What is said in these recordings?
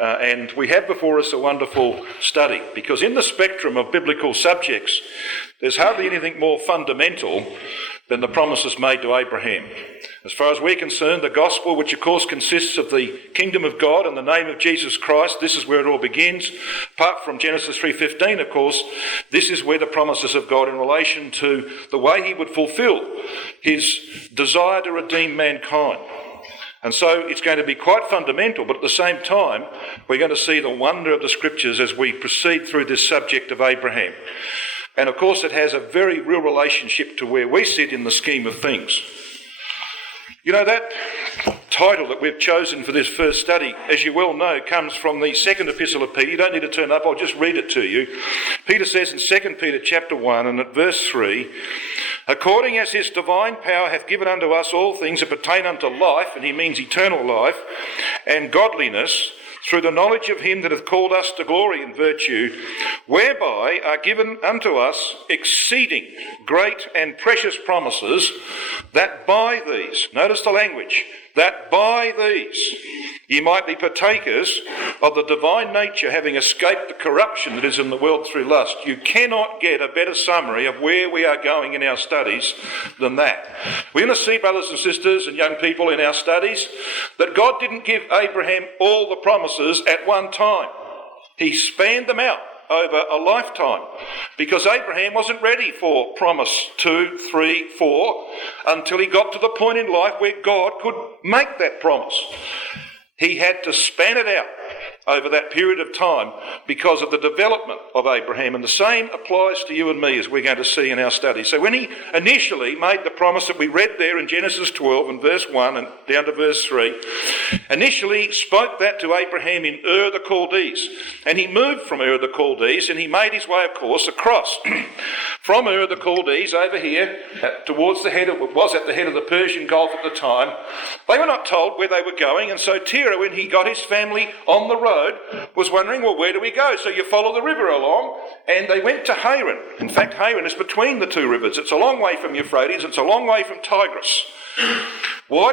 And we have before us a wonderful study, because in the spectrum of biblical subjects, there's hardly anything more fundamental than the promises made to Abraham. As far as we're concerned, the gospel, which of course consists of the kingdom of God and the name of Jesus Christ, this is where it all begins. Apart from Genesis 3:15, of course, this is where the promises of God in relation to the way he would fulfill his desire to redeem mankind. And so it's going to be quite fundamental, but at the same time, we're going to see the wonder of the scriptures as we proceed through this subject of Abraham. And of course, it has a very real relationship to where we sit in the scheme of things. You know, that title that we've chosen for this first study, as you well know, comes from the second epistle of Peter. You don't need to turn up, I'll just read it to you. Peter says in 2 Peter chapter 1 and at verse 3, "According as his divine power hath given unto us all things that pertain unto life," and he means eternal life, "and godliness, through the knowledge of him that hath called us to glory and virtue, whereby are given unto us exceeding great and precious promises, that by these," notice the language, "that by these ye might be partakers of the divine nature, having escaped the corruption that is in the world through lust." You cannot get a better summary of where we are going in our studies than that. We're going to see, brothers and sisters and young people in our studies, that God didn't give Abraham all the promises at one time. He spanned them out over a lifetime, because Abraham wasn't ready for promise 2, 3, 4 until he got to the point in life where God could make that promise. He had to span it out over that period of time because of the development of Abraham. And the same applies to you and me, as we're going to see in our study. So when he initially made the promise that we read there in Genesis 12 and verse 1 and down to verse 3, initially spoke that to Abraham in Ur the Chaldees. And he moved from Ur the Chaldees and he made his way, of course, across from Ur the Chaldees over here towards the head of, it was at the head of the Persian Gulf at the time. They were not told where they were going, and so Terah, when he got his family on the road, was wondering, well, where do we go? So you follow the river along, and they went to Haran. In fact, Haran is between the two rivers. It's a long way from Euphrates. It's a long way from Tigris. Why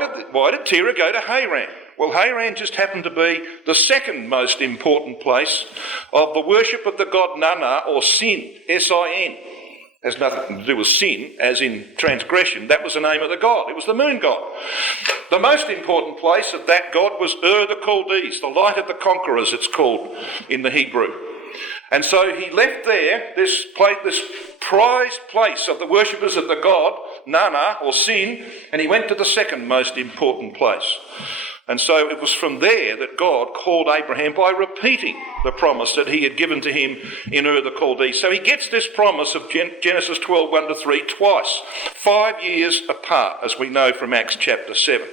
did Terah go to Haran? Well, Haran just happened to be the second most important place of the worship of the god Nana, or Sin, S-I-N. Has nothing to do with sin, as in transgression. That was the name of the god. It was the moon god. The most important place of that god was Ur the Chaldees, the light of the conquerors, it's called in the Hebrew. And so he left there, this prized place of the worshippers of the god Nana, or Sin, and he went to the second most important place. And so it was from there that God called Abraham by repeating the promise that he had given to him in Ur the Chaldees. So he gets this promise of Genesis 12, 1 to 3 twice, 5 years apart, as we know from Acts chapter 7.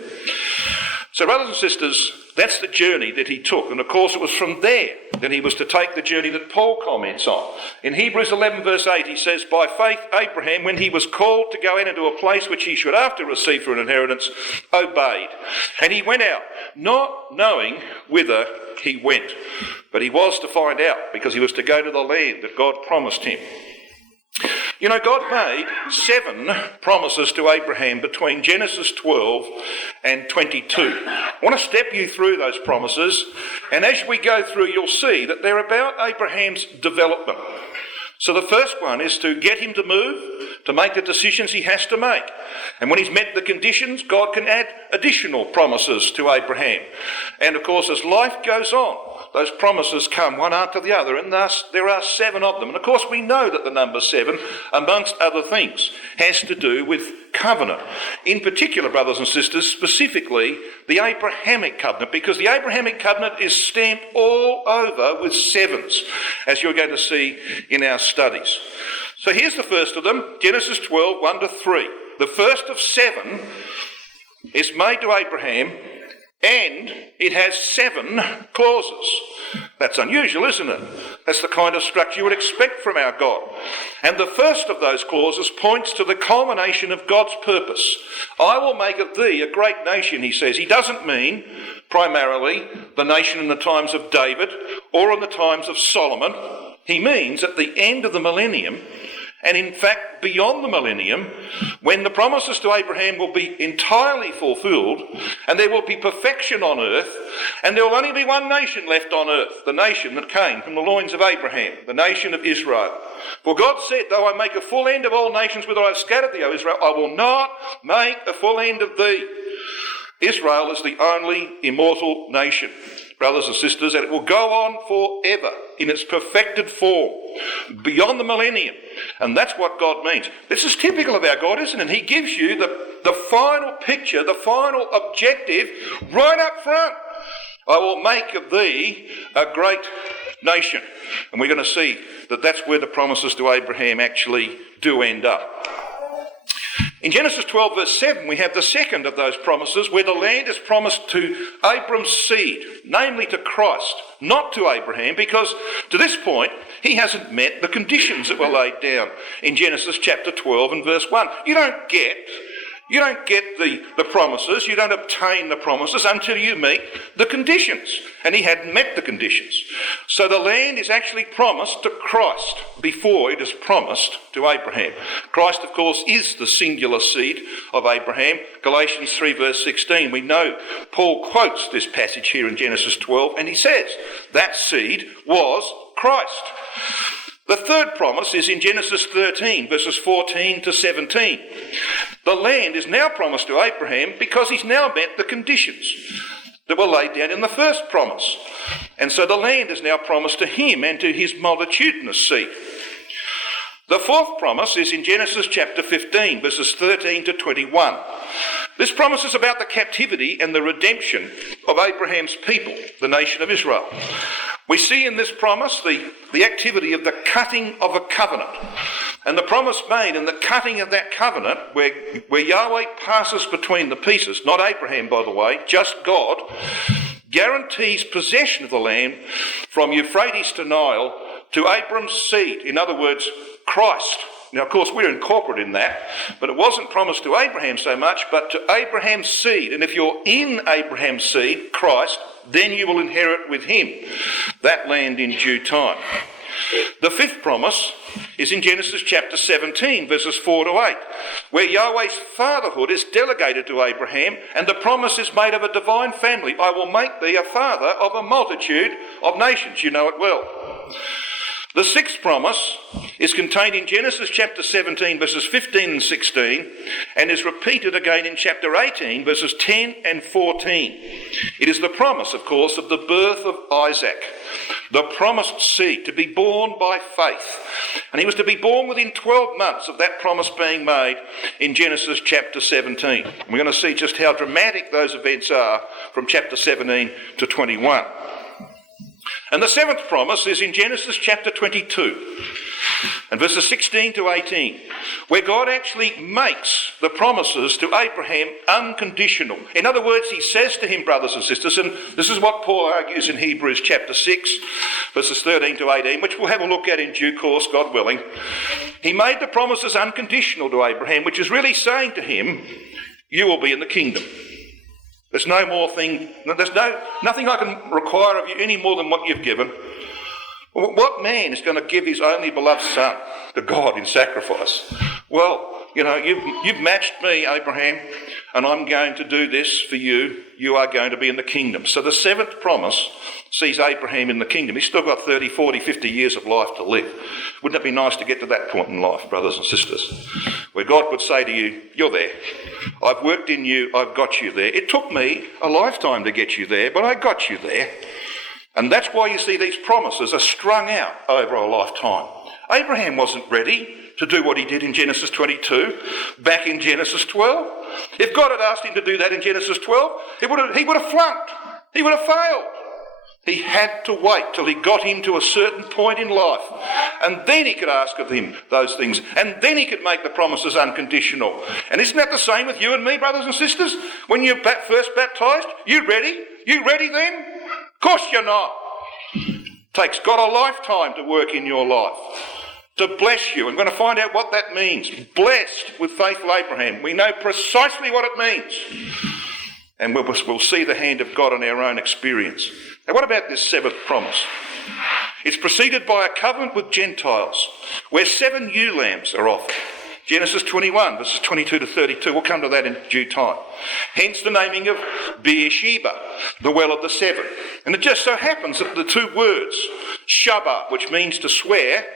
So brothers and sisters, that's the journey that he took. And of course it was from there that he was to take the journey that Paul comments on. In Hebrews 11 verse 8 he says, "By faith Abraham, when he was called to go into a place which he should after receive for an inheritance, obeyed. And he went out, not knowing whither he went." But he was to find out, because he was to go to the land that God promised him. You know, God made 7 promises to Abraham between Genesis 12 and 22. I want to step you through those promises, and as we go through, you'll see that they're about Abraham's development. So the first one is to get him to move, to make the decisions he has to make. And when he's met the conditions, God can add additional promises to Abraham. And of course, as life goes on, those promises come one after the other, and thus there are 7 of them. And of course, we know that the number 7, amongst other things, has to do with covenant. In particular, brothers and sisters, specifically the Abrahamic covenant, because the Abrahamic covenant is stamped all over with 7s, as you're going to see in our studies. So here's the first of them, Genesis 12, 1 to 3. The first of 7 is made to Abraham, and it has 7 clauses. That's unusual, isn't it? That's the kind of structure you would expect from our God. And the first of those clauses points to the culmination of God's purpose. "I will make of thee a great nation," he says. He doesn't mean primarily the nation in the times of David or in the times of Solomon. He means at the end of the millennium, and in fact beyond the millennium, when the promises to Abraham will be entirely fulfilled and there will be perfection on earth, and there will only be one nation left on earth, the nation that came from the loins of Abraham, the nation of Israel. For God said, though I make a full end of all nations whither I have scattered thee, O Israel, I will not make a full end of thee. Israel is the only immortal nation, brothers and sisters, and it will go on forever in its perfected form, beyond the millennium. And that's what God means. This is typical of our God, isn't it? He gives you the final picture, the final objective right up front. I will make of thee a great nation. And we're going to see that that's where the promises to Abraham actually do end up. In Genesis 12 verse 7 we have the second of those promises, where the land is promised to Abram's seed, namely to Christ, not to Abraham, because to this point he hasn't met the conditions that were laid down in Genesis chapter 12 and verse 1. You don't get the promises, you don't obtain the promises until you meet the conditions. And he hadn't met the conditions. So the land is actually promised to Christ before it is promised to Abraham. Christ, of course, is the singular seed of Abraham. Galatians 3 verse 16, we know Paul quotes this passage here in Genesis 12, and he says that seed was Christ. The third promise is in Genesis 13, verses 14 to 17. The land is now promised to Abraham because he's now met the conditions that were laid down in the first promise. And so the land is now promised to him and to his multitudinous seed. The fourth promise is in Genesis chapter 15, verses 13 to 21. This promise is about the captivity and the redemption of Abraham's people, the nation of Israel. We see in this promise the activity of the cutting of a covenant. And the promise made in the cutting of that covenant, where Yahweh passes between the pieces, not Abraham, by the way, just God, guarantees possession of the land from Euphrates to Nile to Abram's seed. In other words, Christ. Now, of course, we're incorporated in that, but it wasn't promised to Abraham so much, but to Abraham's seed. And if you're in Abraham's seed, Christ, then you will inherit with him that land in due time. The fifth promise is in Genesis chapter 17, verses 4 to 8, where Yahweh's fatherhood is delegated to Abraham, and the promise is made of a divine family. I will make thee a father of a multitude of nations. You know it well. The sixth promise is contained in Genesis chapter 17, verses 15 and 16, and is repeated again in chapter 18, verses 10 and 14. It is the promise, of course, of the birth of Isaac, the promised seed to be born by faith. And he was to be born within 12 months of that promise being made in Genesis chapter 17. And we're going to see just how dramatic those events are from chapter 17 to 21. And the seventh promise is in Genesis chapter 22 and verses 16 to 18, where God actually makes the promises to Abraham unconditional. In other words, he says to him, brothers and sisters, and this is what Paul argues in Hebrews chapter 6, verses 13 to 18, which we'll have a look at in due course, God willing. He made the promises unconditional to Abraham, which is really saying to him, you will be in the kingdom. There's no more thing, nothing I can require of you any more than what you've given. What man is going to give his only beloved son to God in sacrifice? Well, you've matched me, Abraham, and I'm going to do this for you. You are going to be in the kingdom. So the seventh promise sees Abraham in the kingdom. He's still got 30, 40, 50 years of life to live. Wouldn't it be nice to get to that point in life, brothers and sisters, where God would say to you, you're there. I've worked in you. I've got you there. It took me a lifetime to get you there, but I got you there. And that's why you see these promises are strung out over a lifetime. Abraham wasn't ready to do what he did in Genesis 22, back in Genesis 12. If God had asked him to do that in Genesis 12, he would have flunked. He would have failed. He had to wait till he got him to a certain point in life. And then he could ask of him those things. And then he could make the promises unconditional. And isn't that the same with you and me, brothers and sisters? When you're first baptised, you ready? You ready then? Of course you're not. Takes God a lifetime to work in your life, to bless you. I'm going to find out what that means. Blessed with faithful Abraham. We know precisely what it means. And we'll see the hand of God in our own experience. Now, what about this seventh promise? It's preceded by a covenant with Gentiles, where 7 ewe lambs are offered. Genesis 21, verses 22 to 32. We'll come to that in due time. Hence the naming of Beersheba, the well of the 7. And it just so happens that the 2 words, Shabbat, which means to swear,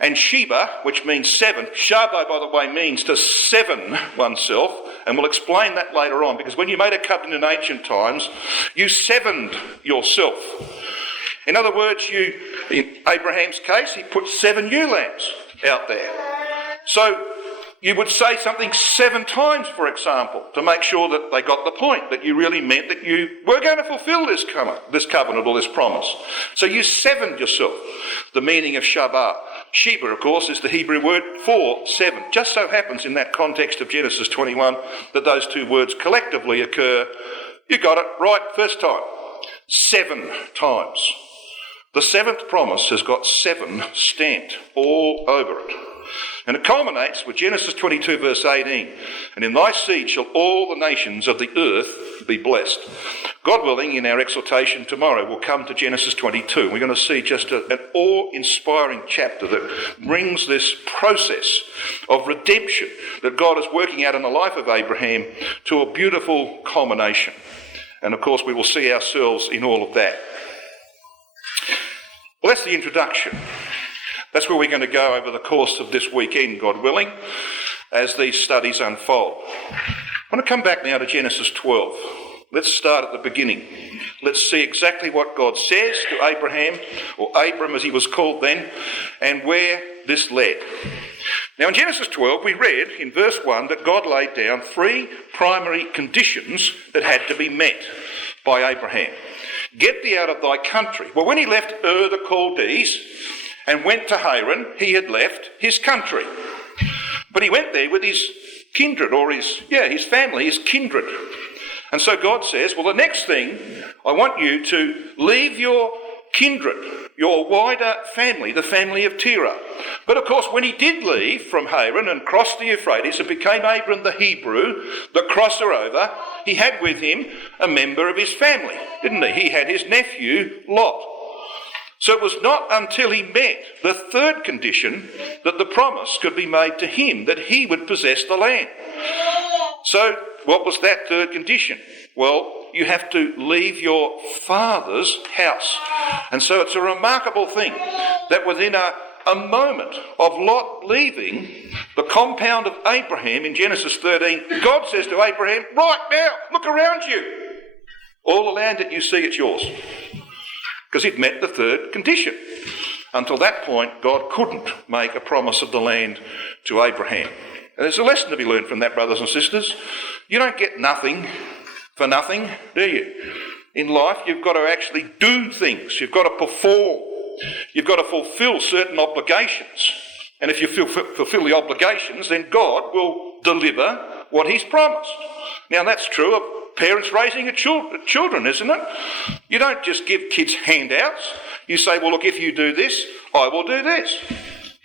and Sheba, which means 7. Shabbat, by the way, means to seven oneself, and we'll explain that later on, because when you made a covenant in ancient times, you sevened yourself. In other words, in Abraham's case, he put 7 ewe lambs out there. So you would say something 7 times, for example, to make sure that they got the point, that you really meant that you were going to fulfill this covenant or this promise. So you sevened yourself, the meaning of Shabbat. Sheba, of course, is the Hebrew word for 7. Just so happens in that context of Genesis 21 that those 2 words collectively occur. You got it right first time. 7 times. The 7th promise has got 7 stamped all over it. And it culminates with Genesis 22 verse 18. And in thy seed shall all the nations of the earth be blessed. God willing, in our exhortation tomorrow, we'll come to Genesis 22. We're going to see just an awe-inspiring chapter that brings this process of redemption that God is working out in the life of Abraham to a beautiful culmination. And of course, we will see ourselves in all of that. Well, that's the introduction. That's where we're going to go over the course of this weekend, God willing, as these studies unfold. I want to come back now to Genesis 12. Let's start at the beginning. Let's see exactly what God says to Abraham, or Abram as he was called then, and where this led. Now in Genesis 12 we read in verse 1 that God laid down 3 primary conditions that had to be met by Abraham. Get thee out of thy country. Well, when he left Ur the Chaldees and went to Haran, he had left his country. But he went there with his kindred, or his family, his kindred. And so God says, well, the next thing, I want you to leave your kindred, your wider family, the family of Terah. But of course, when he did leave from Haran and crossed the Euphrates and became Abram the Hebrew, the crosser over, he had with him a member of his family, didn't he? He had his nephew, Lot. So it was not until he met the 3rd condition that the promise could be made to him that he would possess the land. So what was that 3rd condition? Well, you have to leave your father's house. And so it's a remarkable thing that within a moment of Lot leaving the compound of Abraham in Genesis 13, God says to Abraham, right now, look around you. All the land that you see, it's yours. Because he'd met the 3rd condition. Until that point, God couldn't make a promise of the land to Abraham. And there's a lesson to be learned from that, brothers and sisters. You don't get nothing for nothing, do you? In life, you've got to actually do things. You've got to perform. You've got to fulfill certain obligations. And if you fulfill the obligations, then God will deliver what he's promised. Now, that's true of parents raising children, isn't it? You don't just give kids handouts. You say, well, look, if you do this, I will do this.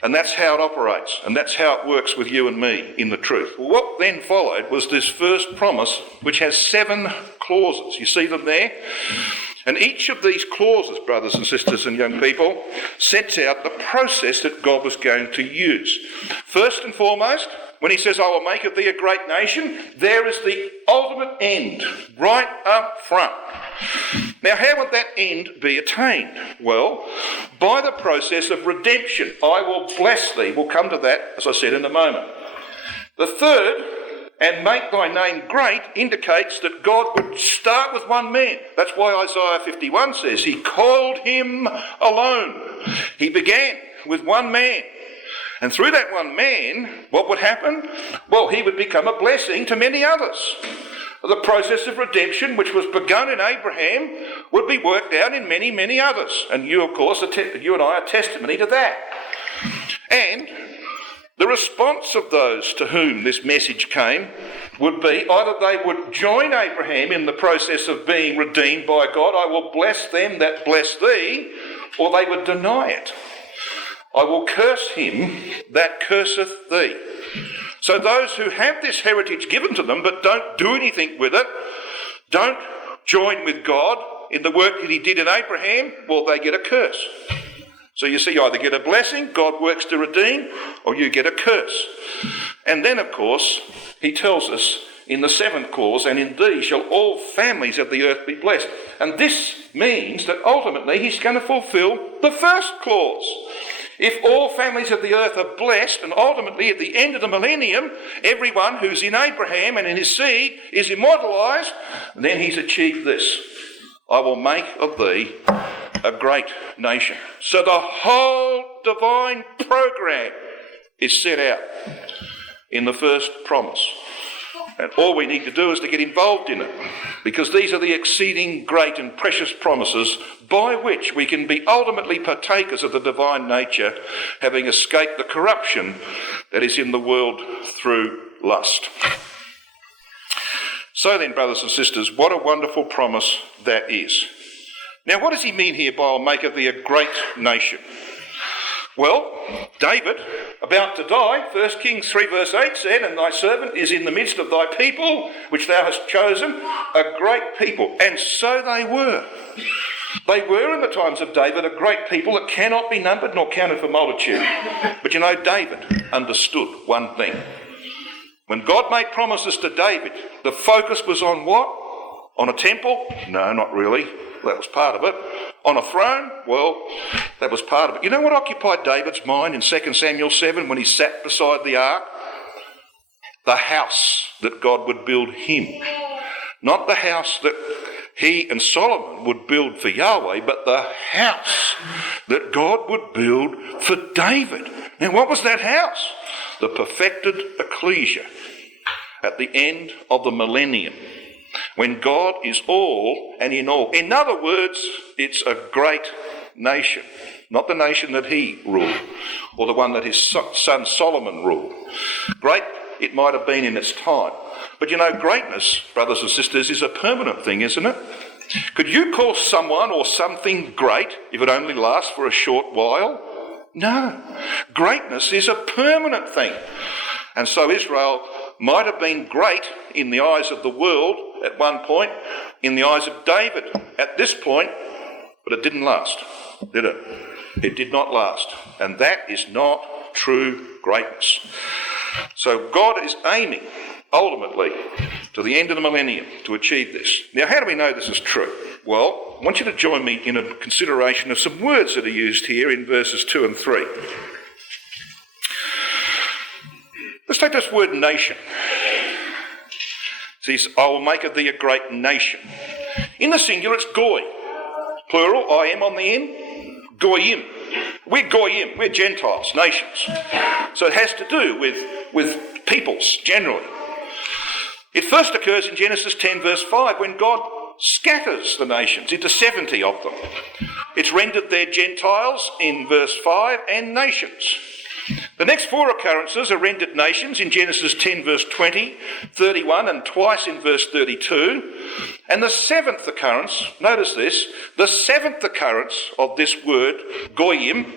And that's how it operates. And that's how it works with you and me in the truth. Well, what then followed was this first promise, which has 7 clauses. You see them there? And each of these clauses, brothers and sisters and young people, sets out the process that God was going to use. First and foremost, when he says, I will make of thee a great nation, there is the ultimate end, right up front. Now, how would that end be attained? Well, by the process of redemption. I will bless thee. We'll come to that, as I said, in a moment. The third, and make thy name great, indicates that God would start with one man. That's why Isaiah 51 says he called him alone. He began with one man. And through that one man, what would happen? Well, he would become a blessing to many others. The process of redemption, which was begun in Abraham, would be worked out in many, many others. And you, of course, you and I are testimony to that. And the response of those to whom this message came would be either they would join Abraham in the process of being redeemed by God, I will bless them that bless thee, or they would deny it. I will curse him that curseth thee. So those who have this heritage given to them but don't do anything with it, don't join with God in the work that he did in Abraham, well, they get a curse. So you see, you either get a blessing, God works to redeem, or you get a curse. And then, of course, he tells us in the 7th clause, and in thee shall all families of the earth be blessed. And this means that ultimately he's going to fulfill the 1st clause. If all families of the earth are blessed, and ultimately at the end of the millennium, everyone who's in Abraham and in his seed is immortalised, then he's achieved this. I will make of thee a great nation. So the whole divine program is set out in the first promise. And all we need to do is to get involved in it, because these are the exceeding great and precious promises by which we can be ultimately partakers of the divine nature, having escaped the corruption that is in the world through lust. So then, brothers and sisters, what a wonderful promise that is. Now, what does he mean here by I'll make of thee a great nation? Well, David, about to die, 1 Kings 3 verse 8 said, and thy servant is in the midst of thy people, which thou hast chosen, a great people. And so they were. They were in the times of David a great people that cannot be numbered nor counted for multitude. But you know, David understood one thing. When God made promises to David, the focus was on what? On a temple? No, not really. That was part of it. On a throne? Well, that was part of it. You know what occupied David's mind in 2 Samuel 7 when he sat beside the ark? The house that God would build him. Not the house that he and Solomon would build for Yahweh, but the house that God would build for David. Now, what was that house? The perfected ecclesia at the end of the millennium, when God is all and in all. In other words, it's a great nation, not the nation that he ruled or the one that his son Solomon ruled. Great it might have been in its time. But you know, greatness, brothers and sisters, is a permanent thing, isn't it? Could you call someone or something great if it only lasts for a short while? No. Greatness is a permanent thing. And so Israel might have been great in the eyes of the world at one point, in the eyes of David at this point, but it didn't last, did it? It did not last. And that is not true greatness. So God is aiming, ultimately, to the end of the millennium to achieve this. Now, how do we know this is true? Well, I want you to join me in a consideration of some words that are used here in verses 2 and 3. Let's take this word nation. It says, I will make of thee a great nation. In the singular, it's goy. Plural, I am on the end. Goyim. We're goyim. We're Gentiles, nations. So it has to do with peoples, generally. It first occurs in Genesis 10 verse 5 when God scatters the nations into 70 of them. It's rendered there Gentiles in verse 5 and nations. The next 4 occurrences are rendered nations in Genesis 10 verse 20, 31 and twice in verse 32. And the 7th occurrence, notice this, the 7th occurrence of this word, goyim,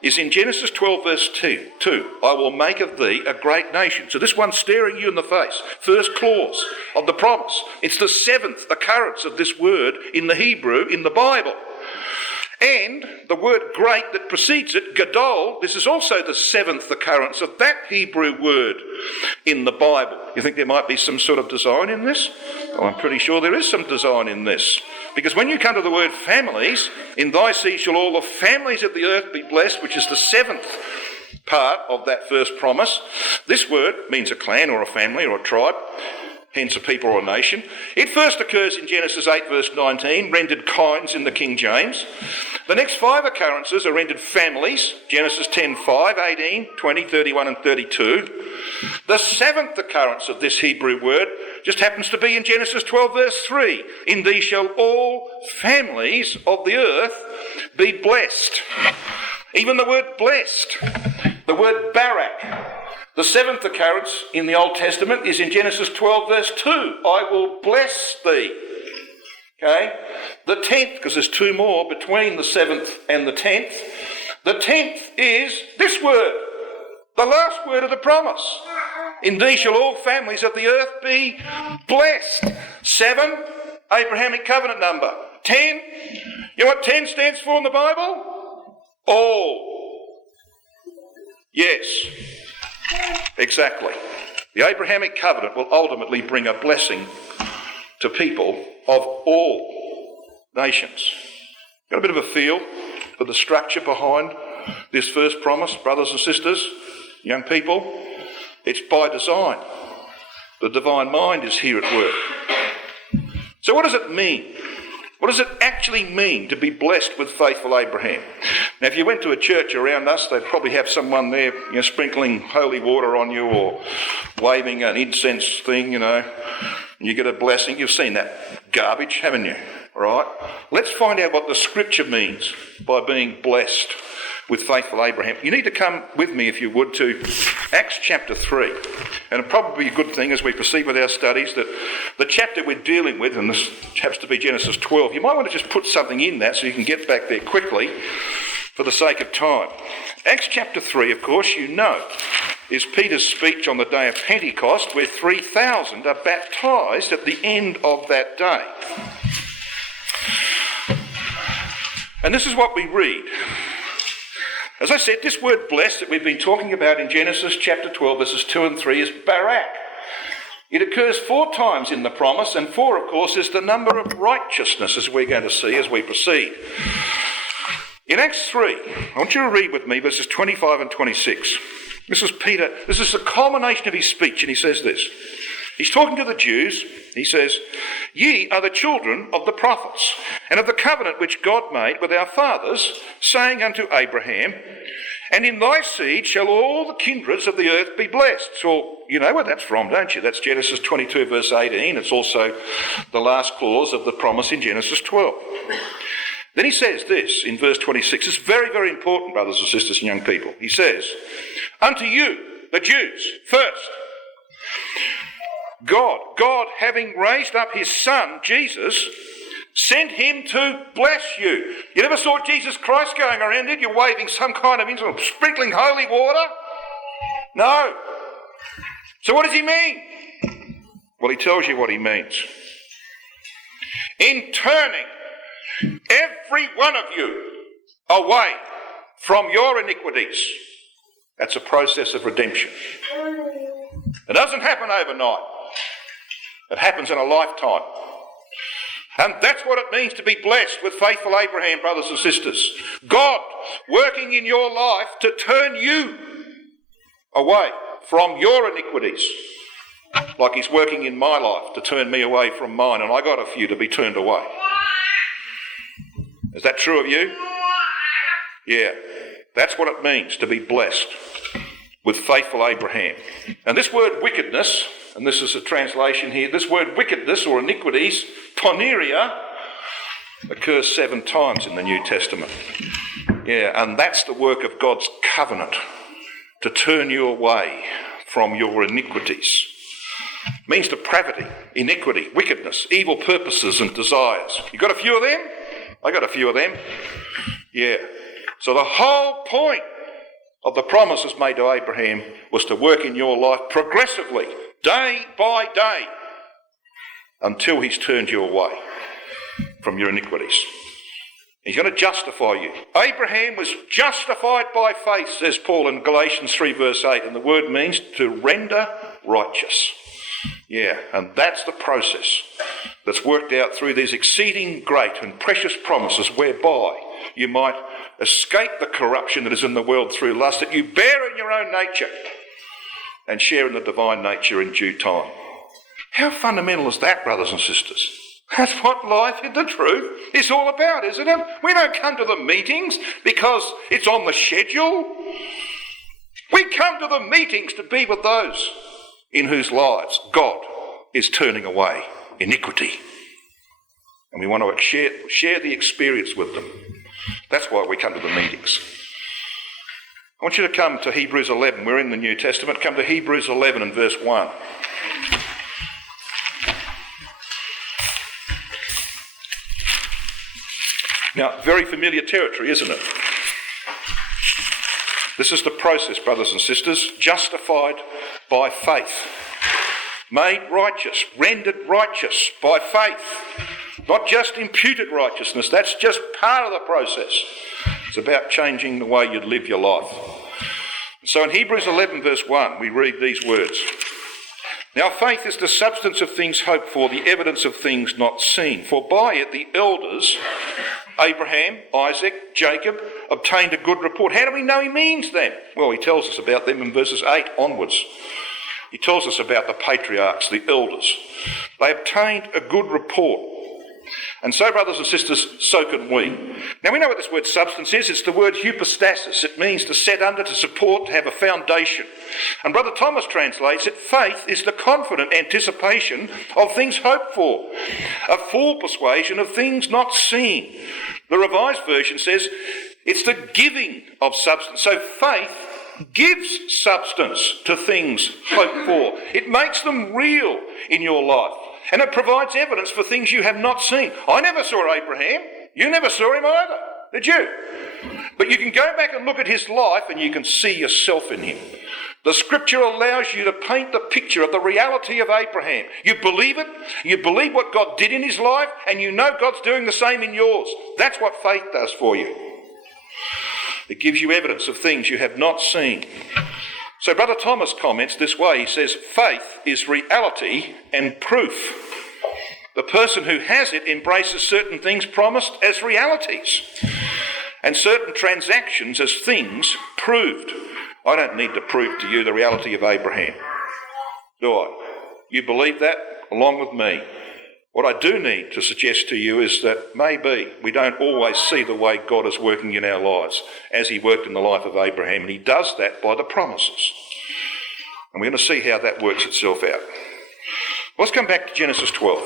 is in Genesis 12 verse 2. I will make of thee a great nation. So this one's staring you in the face. First clause of the promise. It's the 7th occurrence of this word in the Hebrew in the Bible. And the word great that precedes it, gadol, this is also the 7th occurrence of that Hebrew word in the Bible. You think there might be some sort of design in this? Well, I'm pretty sure there is some design in this. Because when you come to the word families, in thy seed shall all the families of the earth be blessed, which is the 7th part of that first promise. This word means a clan or a family or a tribe, hence a people or a nation. It first occurs in Genesis 8 verse 19, rendered kinds in the King James. The next 5 occurrences are rendered families, Genesis 10, 5, 18, 20, 31 and 32. The 7th occurrence of this Hebrew word just happens to be in Genesis 12 verse 3. In thee shall all families of the earth be blessed. Even the word blessed, the word barak, the 7th occurrence in the Old Testament is in Genesis 12 verse 2. I will bless thee. Okay? The 10th, because there's 2 more between the 7th and the 10th. The 10th is this word, the last word of the promise. In thee shall all families of the earth be blessed. 7, Abrahamic covenant number. 10, you know what 10 stands for in the Bible? All. Yes, exactly. The Abrahamic covenant will ultimately bring a blessing to people of all nations. Got a bit of a feel for the structure behind this first promise, brothers and sisters, young people? It's by design. The divine mind is here at work. So what does it mean? What does it actually mean to be blessed with faithful Abraham? Now, if you went to a church around us, they'd probably have someone there, sprinkling holy water on you or waving an incense thing, and you get a blessing. You've seen that garbage, haven't you? Right? Let's find out what the scripture means by being blessed with faithful Abraham. You need to come with me, if you would, to Acts chapter 3. And it'll probably be a good thing as we proceed with our studies that the chapter we're dealing with, and this happens to be Genesis 12, you might want to just put something in that so you can get back there quickly for the sake of time. Acts chapter 3, of course, is Peter's speech on the day of Pentecost, where 3,000 are baptised at the end of that day. And this is what we read. As I said, this word blessed that we've been talking about in Genesis chapter 12, verses 2 and 3 is barak. It occurs 4 times in the promise, and 4, of course, is the number of righteousness, as we're going to see as we proceed. In Acts 3, I want you to read with me verses 25 and 26. This is Peter. This is the culmination of his speech, and he says this. He's talking to the Jews. He says, "Ye are the children of the prophets, and of the covenant which God made with our fathers, saying unto Abraham, and in thy seed shall all the kindreds of the earth be blessed." So you know where that's from, don't you? That's Genesis 22, verse 18. It's also the last clause of the promise in Genesis 12. Then he says this in verse 26. It's very, very important, brothers and sisters and young people. He says, "Unto you, the Jews, first, God, having raised up his son, Jesus, sent him to bless you." You never saw Jesus Christ going around, did you, waving some kind of instrument, sprinkling holy water? No. So what does he mean? Well, he tells you what he means. "In turning every one of you away from your iniquities." That's a process of redemption. It doesn't happen overnight. It happens in a lifetime. And that's what it means to be blessed with faithful Abraham, brothers and sisters. God working in your life to turn you away from your iniquities. Like he's working in my life to turn me away from mine, and I got a few to be turned away. Is that true of you? Yeah. That's what it means to be blessed with faithful Abraham. And this word wickedness, and this is a translation here, this word wickedness or iniquities, poneria, occurs 7 times in the New Testament. Yeah, and that's the work of God's covenant, to turn you away from your iniquities. It means depravity, iniquity, wickedness, evil purposes and desires. You got a few of them? I got a few of them. Yeah. So the whole point of the promises made to Abraham was to work in your life progressively, day by day, until he's turned you away from your iniquities. He's going to justify you. Abraham was justified by faith, says Paul in Galatians 3 verse 8, and the word means to render righteous. Yeah, and that's the process that's worked out through these exceeding great and precious promises whereby you might escape the corruption that is in the world through lust that you bear in your own nature and share in the divine nature in due time. How fundamental is that, brothers and sisters? That's what life in the truth is all about, isn't it? We don't come to the meetings because it's on the schedule. We come to the meetings to be with those in whose lives God is turning away iniquity. And we want to share the experience with them. That's why we come to the meetings. I want you to come to Hebrews 11. We're in the New Testament. Come to Hebrews 11 and verse 1. Now, very familiar territory, isn't it? This is the process, brothers and sisters. Justified by faith. Made righteous, rendered righteous by faith. Not just imputed righteousness, that's just part of the process. It's about changing the way you live your life. So in Hebrews 11 verse 1, we read these words. Now faith is the substance of things hoped for, the evidence of things not seen. For by it the elders, Abraham, Isaac, Jacob, obtained a good report. How do we know he means them? Well, he tells us about them in verses 8 onwards. He tells us about the patriarchs, the elders. They obtained a good report. And so, brothers and sisters, so can we. Now, we know what this word substance is. It's the word hypostasis. It means to set under, to support, to have a foundation. And Brother Thomas translates it, faith is the confident anticipation of things hoped for, a full persuasion of things not seen. The Revised Version says it's the giving of substance. So faith gives substance to things hoped for. It makes them real in your life. And it provides evidence for things you have not seen. I never saw Abraham. You never saw him either, did you? But you can go back and look at his life and you can see yourself in him. The scripture allows you to paint the picture of the reality of Abraham. You believe it, you believe what God did in his life, and you know God's doing the same in yours. That's what faith does for you. It gives you evidence of things you have not seen. So Brother Thomas comments this way. He says, faith is reality and proof. The person who has it embraces certain things promised as realities and certain transactions as things proved. I don't need to prove to you the reality of Abraham, do I? You believe that along with me. What I do need to suggest to you is that maybe we don't always see the way God is working in our lives as he worked in the life of Abraham, and he does that by the promises. And we're going to see how that works itself out. Let's come back to Genesis 12.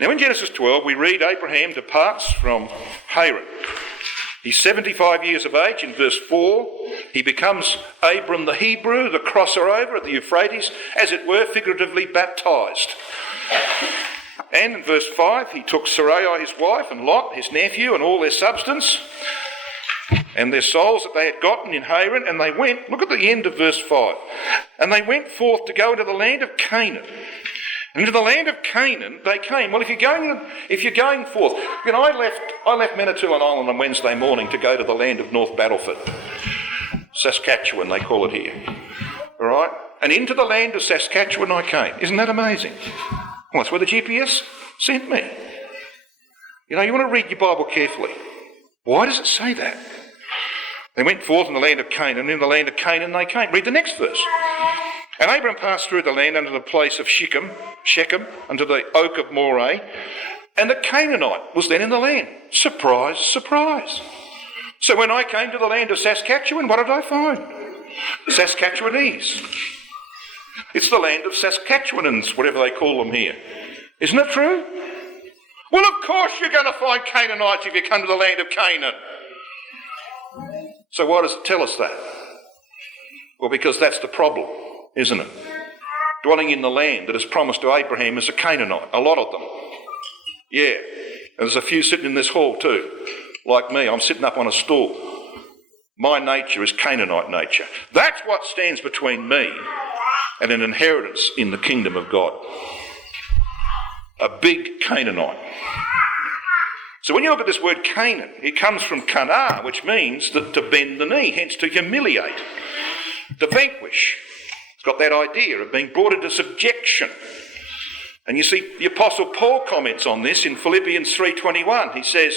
Now in Genesis 12 we read Abraham departs from Haran. He's 75 years of age. In verse 4, he becomes Abram the Hebrew, the crosser over at the Euphrates, as it were, figuratively baptised. And in verse 5, he took Sarai his wife and Lot, his nephew, and all their substance, and their souls that they had gotten in Haran, and they went, look at the end of verse 5, and they went forth to go into the land of Canaan. And into the land of Canaan they came. Well, if you're going forth, you know, I left Manitoulin Island on Wednesday morning to go to the land of North Battleford, Saskatchewan they call it here. All right, and into the land of Saskatchewan I came. Isn't that amazing? Well, that's where the GPS sent me. You know, you want to read your Bible carefully. Why does it say that? They went forth in the land of Canaan, and in the land of Canaan they came. Read the next verse. And Abram passed through the land unto the place of Shechem, unto the oak of Moreh, and the Canaanite was then in the land. Surprise, surprise. So when I came to the land of Saskatchewan, what did I find? Saskatchewanese. It's the land of Saskatchewanans, whatever they call them here. Isn't it true? Well, of course you're going to find Canaanites if you come to the land of Canaan. So why does it tell us that? Well, because that's the problem, isn't it? Dwelling in the land that is promised to Abraham is a Canaanite, a lot of them. Yeah, and there's a few sitting in this hall too. Like me, I'm sitting up on a stool. My nature is Canaanite nature. That's what stands between me and an inheritance in the kingdom of God. A big Canaanite. So when you look at this word Canaan, it comes from Cana, which means that to bend the knee, hence to humiliate, to vanquish. It's got that idea of being brought into subjection. And you see, the Apostle Paul comments on this in Philippians 3:21. He says,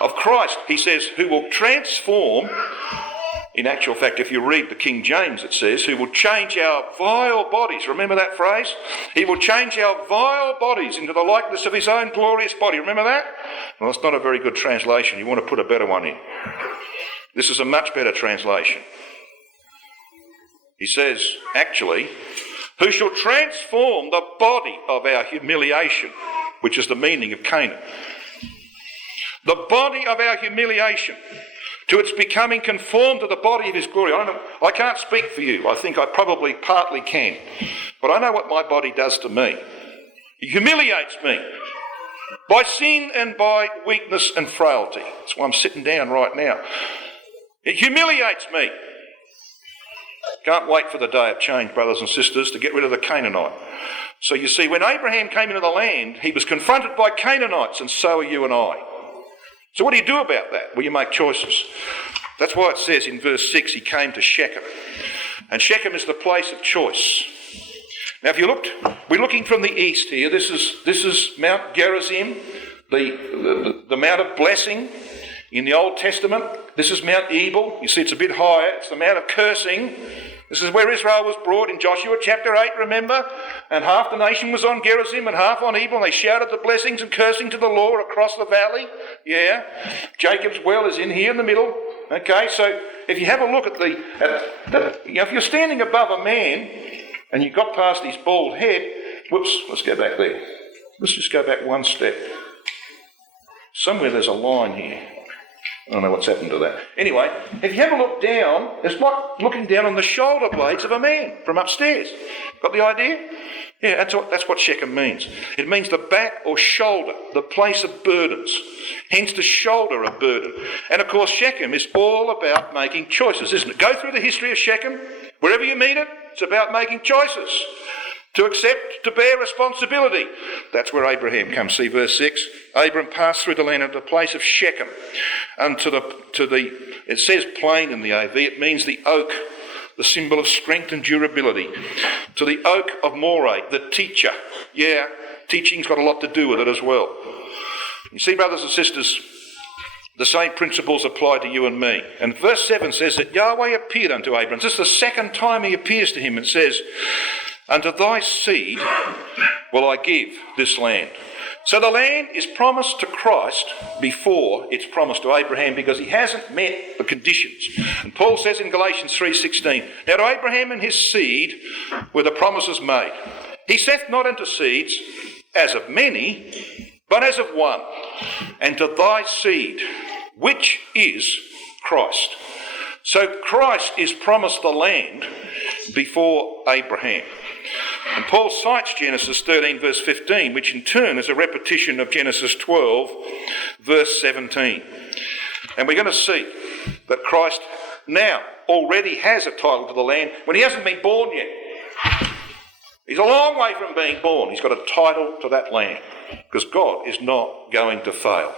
of Christ, he says, who will transform, in actual fact, if you read the King James, it says, who will change our vile bodies. Remember that phrase? He will change our vile bodies into the likeness of his own glorious body. Remember that? Well, it's not a very good translation. You want to put a better one in. This is a much better translation. He says, actually, who shall transform the body of our humiliation, which is the meaning of Canaan. The body of our humiliation, to its becoming conformed to the body of his glory. I can't speak for you. I think I probably partly can. But I know what my body does to me. It humiliates me by sin and by weakness and frailty. That's why I'm sitting down right now. It humiliates me. Can't wait for the day of change, brothers and sisters, to get rid of the Canaanite. So you see, when Abraham came into the land, he was confronted by Canaanites, and so are you and I. So what do you do about that? Well, you make choices. That's why it says in verse 6, he came to Shechem. And Shechem is the place of choice. Now, if you looked, we're looking from the east here. This is Mount Gerizim, the Mount of Blessing in the Old Testament. This is Mount Ebal. You see, it's a bit higher. It's the Mount of Cursing. This is where Israel was brought in Joshua chapter 8, remember? And half the nation was on Gerizim and half on Ebal. And they shouted the blessings and cursing to the Lord across the valley. Yeah. Jacob's well is in here in the middle. Okay, so if you have a look at if you're standing above a man and you got past his bald head, whoops, let's go back there. Let's just go back one step. Somewhere there's a line here. I don't know what's happened to that. Anyway, if you have a look down, it's like looking down on the shoulder blades of a man from upstairs. Got the idea? Yeah, that's what Shechem means. It means the back or shoulder, the place of burdens. Hence the shoulder of burden. And of course Shechem is all about making choices, isn't it? Go through the history of Shechem. Wherever you meet it, it's about making choices. To accept, to bear responsibility. That's where Abraham comes. See verse 6. Abram passed through the land into the place of Shechem. And it says plain in the AV, it means the oak, the symbol of strength and durability. To the oak of Moreh, the teacher. Yeah, teaching's got a lot to do with it as well. You see, brothers and sisters, the same principles apply to you and me. And verse 7 says that Yahweh appeared unto Abram. This is the second time he appears to him and says, unto thy seed will I give this land. So the land is promised to Christ before it's promised to Abraham because he hasn't met the conditions. And Paul says in Galatians 3:16, now to Abraham and his seed were the promises made. He saith not unto seeds as of many, but as of one, and to thy seed, which is Christ. So Christ is promised the land before Abraham. And Paul cites Genesis 13 verse 15, which in turn is a repetition of Genesis 12 verse 17. And we're going to see that Christ now already has a title to the land when he hasn't been born yet. He's a long way from being born. He's got a title to that land because God is not going to fail.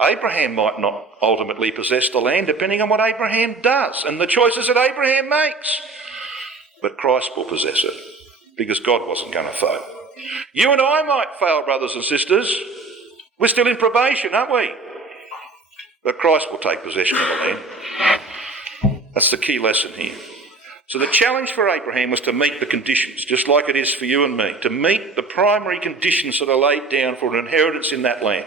Abraham might not ultimately possess the land depending on what Abraham does and the choices that Abraham makes. But Christ will possess it because God wasn't going to fail. You and I might fail, brothers and sisters. We're still in probation, aren't we? But Christ will take possession of the land. That's the key lesson here. So the challenge for Abraham was to meet the conditions, just like it is for you and me, to meet the primary conditions that are laid down for an inheritance in that land.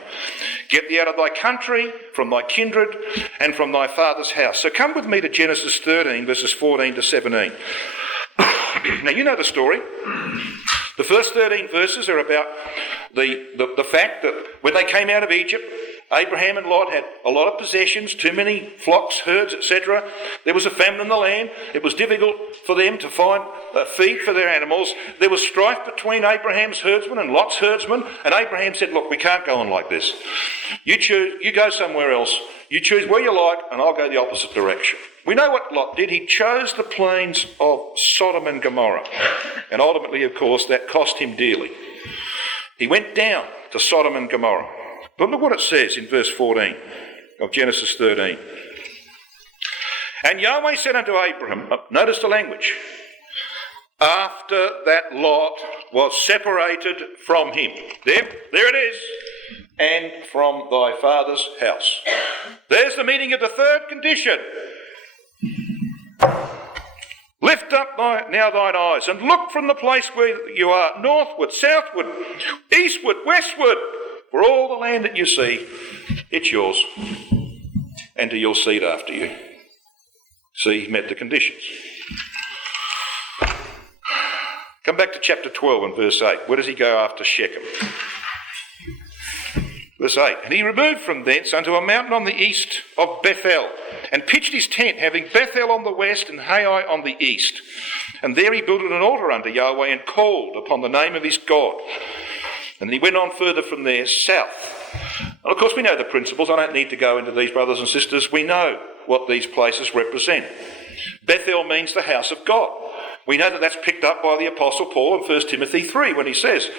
Get thee out of thy country, from thy kindred, and from thy father's house. So come with me to Genesis 13, verses 14 to 17. Now, you know the story. The first 13 verses are about the fact that when they came out of Egypt, Abraham and Lot had a lot of possessions, too many flocks, herds, etc. There was a famine in the land. It was difficult for them to find feed for their animals. There was strife between Abraham's herdsmen and Lot's herdsmen. And Abraham said, look, we can't go on like this. You choose, you go somewhere else. You choose where you like, and I'll go the opposite direction. We know what Lot did. He chose the plains of Sodom and Gomorrah. And ultimately, of course, that cost him dearly. He went down to Sodom and Gomorrah. But look what it says in verse 14 of Genesis 13. And Yahweh said unto Abraham, notice the language, after that Lot was separated from him. There it is. And from thy father's house. There's the meaning of the third condition. Lift up now thine eyes and look from the place where you are, northward, southward, eastward, westward. For all the land that you see, it's yours, and to your seed after you. See, he met the conditions. Come back to chapter 12 and verse 8. Where does he go after Shechem? Verse 8. And he removed from thence unto a mountain on the east of Bethel, and pitched his tent, having Bethel on the west and Hai on the east. And there he builded an altar unto Yahweh, and called upon the name of his God. And he went on further from there, south, And of course we know the principles. I don't need to go into these, brothers and sisters. We know what these places represent. Bethel means the house of God. We know that that's picked up by the Apostle Paul in 1 Timothy 3 when he says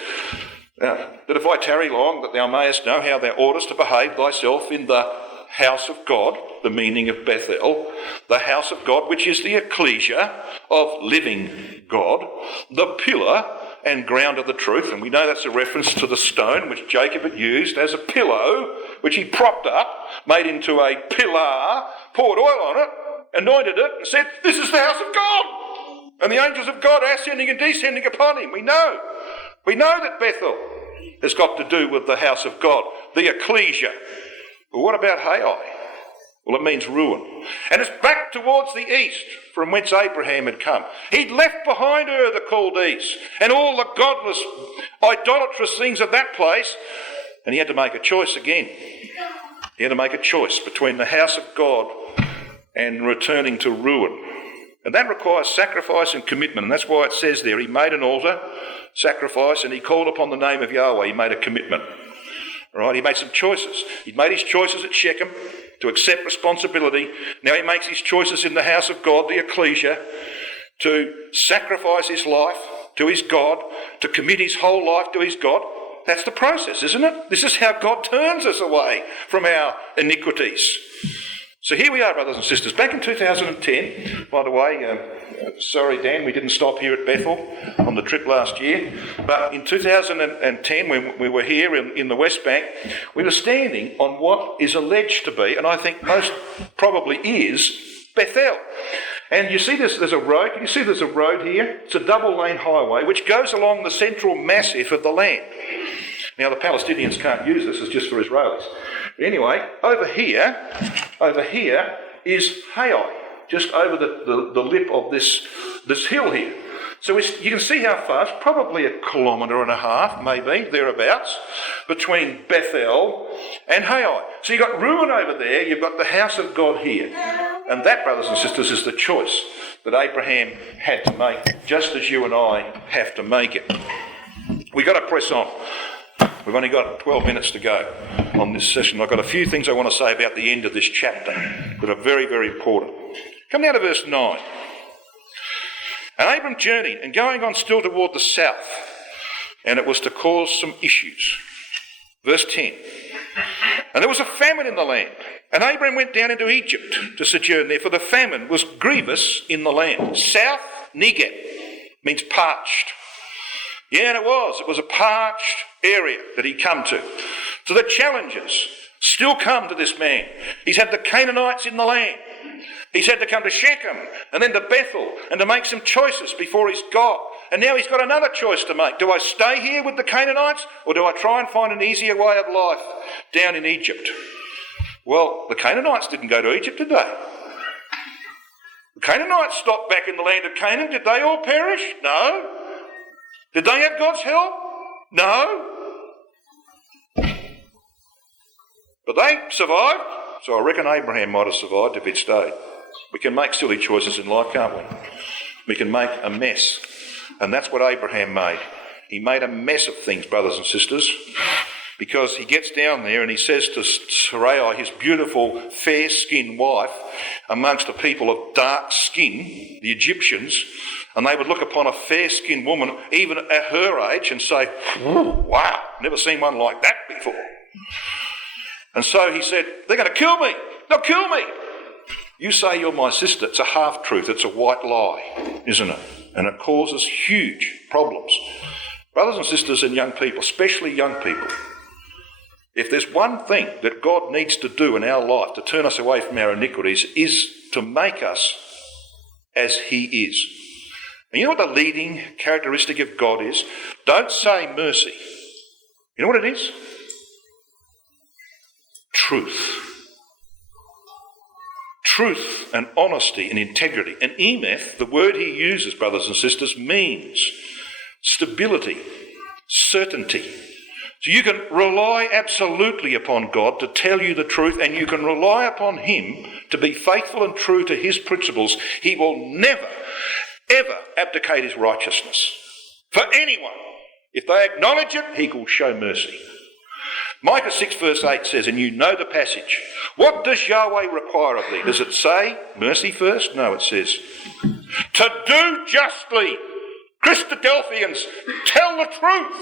that if I tarry long, that thou mayest know how thou oughtest to behave thyself in the house of God, the meaning of Bethel, the house of God, which is the ecclesia of living God, the pillar and ground of the truth. And we know that's a reference to the stone which Jacob had used as a pillow, which he propped up, made into a pillar, poured oil on it, anointed it, and said, this is the house of God. And the angels of God are ascending and descending upon him. We know that Bethel has got to do with the house of God, the ecclesia. But what about Hai? Well, it means ruin. And it's back towards the east from whence Abraham had come. He'd left behind her the Chaldees and all the godless, idolatrous things of that place, and he had to make a choice again. He had to make a choice between the house of God and returning to ruin. And that requires sacrifice and commitment, and that's why it says there, he made an altar, sacrifice, and he called upon the name of Yahweh. He made a commitment. Right? He made some choices. He'd made his choices at Shechem to accept responsibility. Now he makes his choices in the house of God, the ecclesia, to sacrifice his life to his God, to commit his whole life to his God. That's the process, isn't it? This is how God turns us away from our iniquities. So here we are, brothers and sisters. Back in 2010, by the way, sorry, Dan, we didn't stop here at Bethel on the trip last year. But in 2010, when we were here in the West Bank, we were standing on what is alleged to be, and I think most probably is, Bethel. And you see there's a road. Can you see there's a road here? It's a double-lane highway which goes along the central massif of the land. Now, the Palestinians can't use this. It's just for Israelis. But anyway, over here is Hai, just over the lip of this hill here. So you can see how far, it's probably 1.5 kilometres, maybe, thereabouts, between Bethel and Hai. So you've got ruin over there, you've got the house of God here. And that, brothers and sisters, is the choice that Abraham had to make, just as you and I have to make it. We've got to press on. We've only got 12 minutes to go on this session. I've got a few things I want to say about the end of this chapter that are very, very important. Come down to verse 9. And Abram journeyed, and going on still toward the south, and it was to cause some issues. Verse 10. And there was a famine in the land, and Abram went down into Egypt to sojourn there, for the famine was grievous in the land. South Negev means parched. Yeah, and it was a parched area that he come to. So the challenges still come to this man. He's had the Canaanites in the land. He's had to come to Shechem and then to Bethel and to make some choices before he's God. And now he's got another choice to make. Do I stay here with the Canaanites, or do I try and find an easier way of life down in Egypt? Well, the Canaanites didn't go to Egypt, did they? The Canaanites stopped back in the land of Canaan. Did they all perish? No. Did they have God's help? No. But they survived. So I reckon Abraham might have survived if he'd stayed. We can make silly choices in life, can't we? We can make a mess. And that's what Abraham made. He made a mess of things, brothers and sisters, because he gets down there and he says to Sarai, his beautiful, fair-skinned wife, amongst a people of dark skin, the Egyptians, and they would look upon a fair-skinned woman, even at her age, and say, wow, never seen one like that before. And so he said, they're going to kill me. They'll kill me. You say you're my sister. It's a half-truth. It's a white lie, isn't it? And it causes huge problems. Brothers and sisters and young people, especially young people, if there's one thing that God needs to do in our life to turn us away from our iniquities, is to make us as he is. And you know what the leading characteristic of God is? Don't say mercy. You know what it is? Truth. Truth and honesty and integrity. And emeth, the word he uses, brothers and sisters, means stability, certainty. So you can rely absolutely upon God to tell you the truth, and you can rely upon him to be faithful and true to his principles. He will never, ever abdicate his righteousness for anyone. If they acknowledge it, he will show mercy. Micah 6 verse 8 says, and you know the passage, what does Yahweh require of thee? Does it say mercy first? No, it says to do justly. Christadelphians, tell the truth.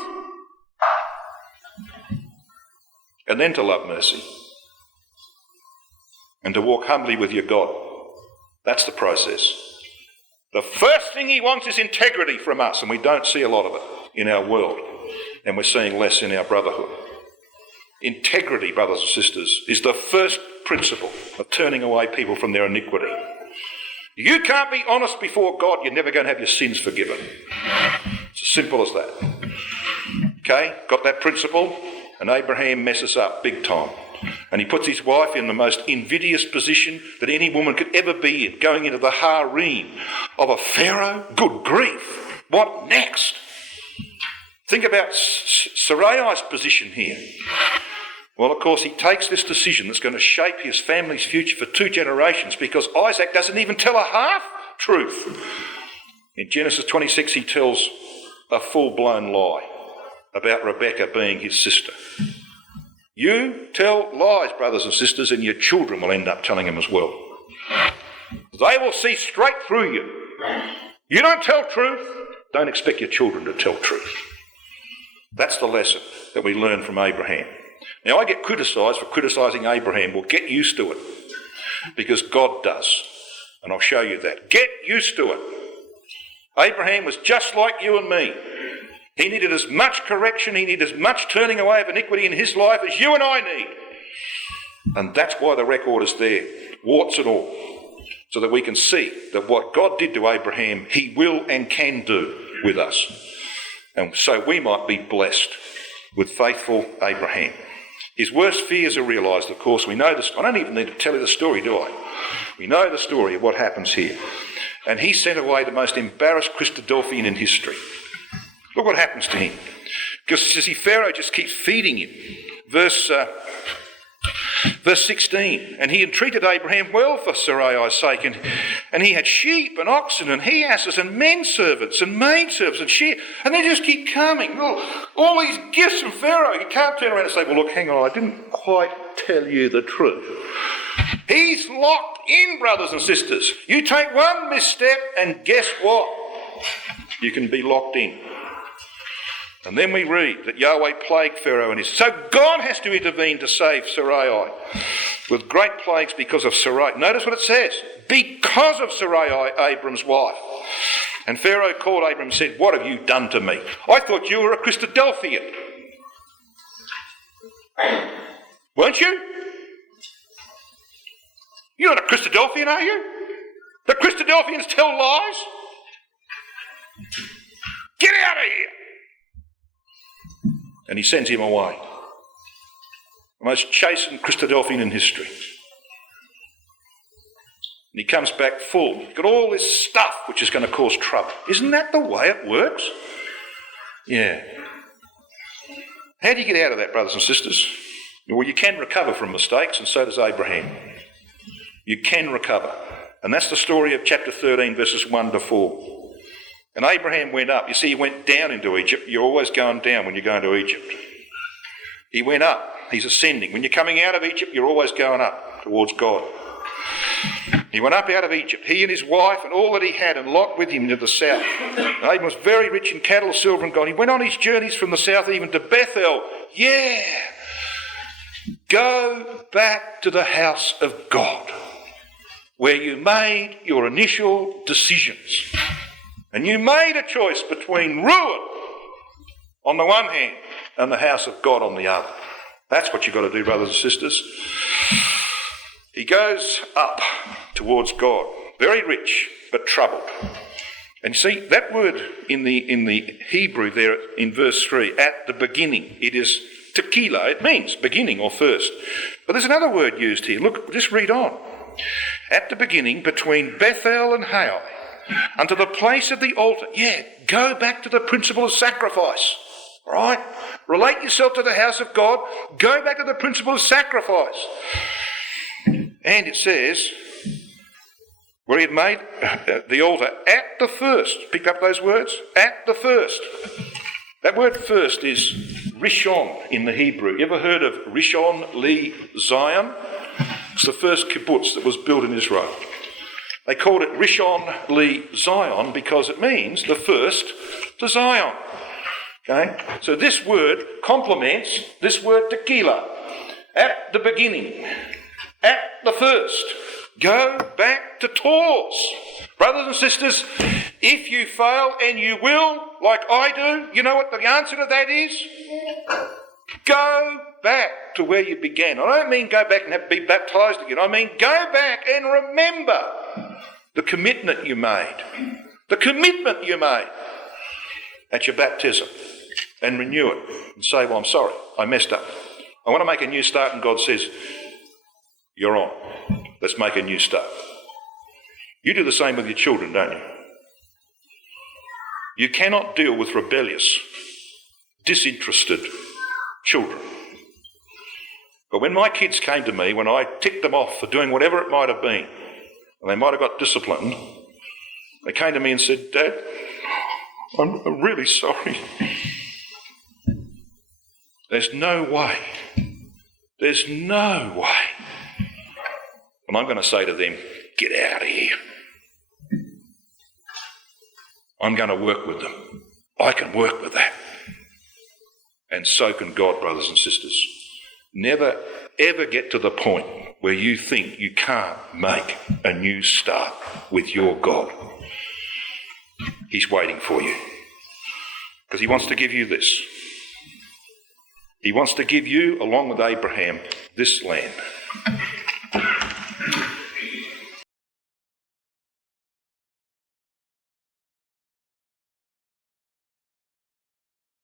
And then to love mercy. And to walk humbly with your God. That's the process. The first thing he wants is integrity from us, and we don't see a lot of it in our world, and we're seeing less in our brotherhood. Integrity, brothers and sisters, is the first principle of turning away people from their iniquity. You can't be honest before God, you're never going to have your sins forgiven. It's as simple as that. Okay, got that principle? And Abraham messes up big time. And he puts his wife in the most invidious position that any woman could ever be in, going into the harem of a pharaoh. Good grief. What next? Think about Sarai's position here. Well, of course, he takes this decision that's going to shape his family's future for 2 generations, because Isaac doesn't even tell a half-truth. In Genesis 26, he tells a full-blown lie about Rebekah being his sister. You tell lies, brothers and sisters, and your children will end up telling them as well. They will see straight through you. You don't tell truth, don't expect your children to tell truth. That's the lesson that we learn from Abraham. Now, I get criticised for criticising Abraham. Well, get used to it, because God does. And I'll show you that. Get used to it. Abraham was just like you and me. He needed as much correction, he needed as much turning away of iniquity in his life as you and I need. And that's why the record is there, warts and all, so that we can see that what God did to Abraham, he will and can do with us. And so we might be blessed with faithful Abraham. His worst fears are realised, of course. We know this. I don't even need to tell you the story, do I? We know the story of what happens here. And he sent away the most embarrassed Christadelphian in history. Look what happens to him. Because, you see, Pharaoh just keeps feeding him. Verse 16. And he entreated Abraham well for Sarai's sake. And he had sheep and oxen and he-asses and men servants and maid servants and sheep. And they just keep coming. All these gifts from Pharaoh. You can't turn around and say, well, look, hang on, I didn't quite tell you the truth. He's locked in, brothers and sisters. You take one misstep and guess what? You can be locked in. And then we read that Yahweh plagued Pharaoh and his... So God has to intervene to save Sarai with great plagues because of Sarai. Notice what it says. Because of Sarai, Abram's wife. And Pharaoh called Abram and said, what have you done to me? I thought you were a Christadelphian. Weren't you? You're not a Christadelphian, are you? The Christadelphians tell lies? Get out of here! And he sends him away. The most chastened Christadelphian in history. And he comes back full. He's got all this stuff which is going to cause trouble. Isn't that the way it works? Yeah. How do you get out of that, brothers and sisters? Well, you can recover from mistakes, and so does Abraham. You can recover. And that's the story of chapter 13, verses 1 to 4. And Abraham went up. You see, he went down into Egypt. You're always going down when you're going to Egypt. He went up. He's ascending. When you're coming out of Egypt, you're always going up towards God. He went up out of Egypt, he and his wife and all that he had, and Lot with him to the south. And Abraham was very rich in cattle, silver and gold. He went on his journeys from the south even to Bethel. Yeah. Go back to the house of God, where you made your initial decisions. And you made a choice between ruin on the one hand and the house of God on the other. That's what you've got to do, brothers and sisters. He goes up towards God, very rich but troubled. And you see, that word in the Hebrew there in verse 3, at the beginning, it is tequila. It means beginning or first. But there's another word used here. Look, just read on. At the beginning, between Bethel and Hai, unto the place of the altar. Yeah, go back to the principle of sacrifice. All right? Relate yourself to the house of God. Go back to the principle of sacrifice. And it says, where he had made the altar at the first. Picked up those words? At the first. That word first is Rishon in the Hebrew. You ever heard of Rishon LeZion? It's the first kibbutz that was built in Israel. They called it Rishon LeZion because it means the first to Zion. Okay? So this word complements this word tequila. At the beginning, at the first. Go back to Taws. Brothers and sisters, if you fail, and you will, like I do, you know what the answer to that is? Go back to where you began. I don't mean go back and have to be baptised again. I mean go back and remember the commitment you made. The commitment you made at your baptism. And renew it. And say, well, I'm sorry, I messed up. I want to make a new start. And God says, you're on. Let's make a new start. You do the same with your children, don't you? You cannot deal with rebellious, disinterested children. But when my kids came to me, when I ticked them off for doing whatever it might have been, and they might have got disciplined, they came to me and said, Dad, I'm really sorry. There's no way. There's no way. And I'm going to say to them, get out of here. I'm going to work with them. I can work with that. And so can God, brothers and sisters. Never, ever get to the point where you think you can't make a new start with your God. He's waiting for you. Because he wants to give you this. He wants to give you, along with Abraham, this land.